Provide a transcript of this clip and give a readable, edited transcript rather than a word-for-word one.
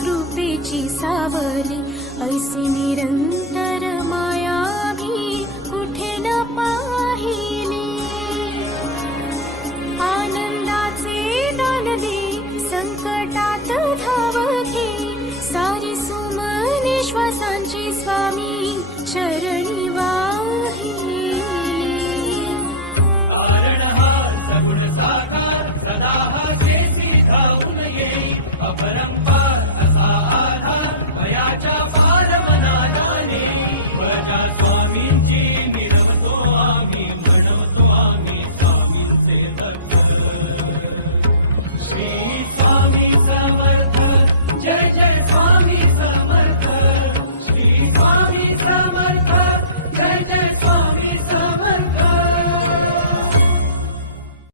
कृपेची सावली, ऐसी निरंतर माया भी कुठे न पाहिली. आनंदाचे दान दे, संकटात धाव घे, सारी सुमने श्वासांची स्वामी चरणी वाहिली. सगुण साकार सदा जेसी धावून ये, अपरंपार